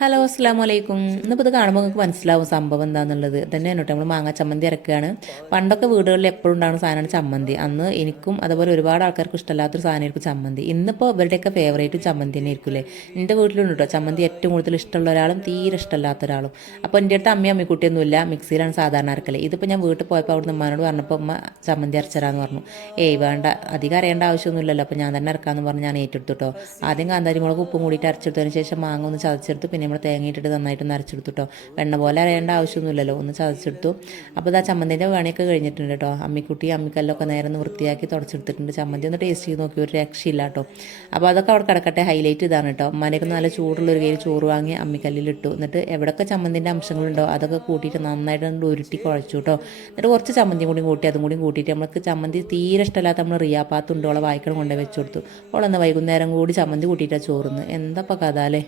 Hello അസ്സാം വലൈക്കും. ഇന്നിപ്പോൾ ഇത് കാണുമ്പോൾ നിങ്ങൾക്ക് മനസ്സിലാവും സംഭവം എന്താണെന്നുള്ളത്. തന്നെയാണ് കേട്ടോ, നമ്മൾ മാങ്ങ ചമ്മന്തി ഇറക്കുകയാണ്. പണ്ടൊക്കെ വീടുകളിൽ എപ്പോഴും ഉണ്ടാകുന്ന സാധനമാണ് ചമ്മന്തി. അന്ന് എനിക്കും അതുപോലെ ഒരുപാട് ആൾക്കാർക്ക് ഇഷ്ടമല്ലാത്തൊരു സാധനമായിരിക്കും ചമ്മന്തി. ഇന്നിപ്പോൾ ഇവരുടെയൊക്കെ ഫേവറേറ്റ് ചമ്മന്തി തന്നെ ആയിരിക്കില്ലേ. എൻ്റെ വീട്ടിലുണ്ട് കേട്ടോ ചമ്മന്തി ഏറ്റവും കൂടുതൽ ഇഷ്ടമുള്ള ഒരാളും തീരെ ഇഷ്ടമല്ലാത്ത ഒരാളും. അപ്പോൾ എൻ്റെ അടുത്ത് അമ്മയും അമ്മിക്കുട്ടിയൊന്നുമില്ല, മിക്സിയിലാണ് സാധാരണ അരക്കല്. ഇതിപ്പോൾ ഞാൻ വീട്ടിൽ പോയപ്പോൾ അവിടുന്ന് ഉമ്മാനോട് പറഞ്ഞപ്പോൾ ഉമ്മ ചമ്മന്തി അരച്ചരാന്ന് പറഞ്ഞു. ഏയ് വേണ്ട, അധികം അറിയേണ്ട ആവശ്യമൊന്നുമില്ലല്ലോ, അപ്പോൾ ഞാൻ തന്നെ ഇറക്കാമെന്ന് പറഞ്ഞ് ഞാൻ ഏറ്റെടുത്തു കേട്ടോ. ആദ്യം കാന്താരി മുളക് ഉപ്പും കൂടിയിട്ട് അരച്ചെടുത്തതിന് ശേഷം മാങ്ങ ഒന്ന് ചതച്ചെടുത്ത് പിന്നെ നമ്മൾ തേങ്ങയിട്ടിട്ട് നന്നായിട്ടൊന്ന് അരച്ചെടുത്തു കേട്ടോ. വെണ്ണ പോലെ അറിയേണ്ട ആവശ്യമൊന്നുമില്ലല്ലോ, ഒന്ന് ചതച്ചെടുത്തു. അപ്പോൾ ഇതാ ചമ്മന്തിൻ്റെ പണിയൊക്കെ കഴിഞ്ഞിട്ടുണ്ട് കേട്ടോ. അമ്മിക്കുട്ടി അമ്മിക്കല്ലൊക്കെ നേരെ ഒന്ന് വൃത്തിയാക്കി തുടച്ചെടുത്തിട്ടുണ്ട്. ചമ്മന്തി ഒന്ന് ടേസ്റ്റ് ചെയ്ത് നോക്കി, ഒരു രക്ഷയില്ല കേട്ടോ. അപ്പോൾ അതൊക്കെ അവിടെ കിടക്കട്ടെ. ഹൈലൈറ്റ് ഇതാണ് കേട്ടോ. ഉമ്മാനൊക്കെ നല്ല ചൂടുള്ളൊരു കയ്യിൽ ചോറ് വാങ്ങി അമ്മിക്കല്ലിലിട്ടു. എന്നിട്ട് എവിടെയൊക്കെ ചമ്മന്തിൻ്റെ അംശങ്ങളുണ്ടോ അതൊക്കെ കൂട്ടിയിട്ട് നന്നായിട്ട് ഉരുട്ടി കുഴച്ചു കേട്ടോ. എന്നിട്ട് കുറച്ച് ചമ്മന്തി കൂടി കൂട്ടി അതും കൂടി കൂട്ടിയിട്ട് നമ്മൾക്ക് ചമ്മന്തി തീരെ ഇഷ്ടമില്ലാത്ത നമ്മൾ റിയാപ്പാത്തുണ്ടോ അവളെ വായിക്കണം കൊണ്ടുപോയി വെച്ചു കൊടുത്തു. അവളന്ന് വൈകുന്നേരം കൂടി ചമ്മന്തി കൂട്ടിയിട്ടാണ് ചോറുന്ന്. എന്താ കഥ അല്ലേ.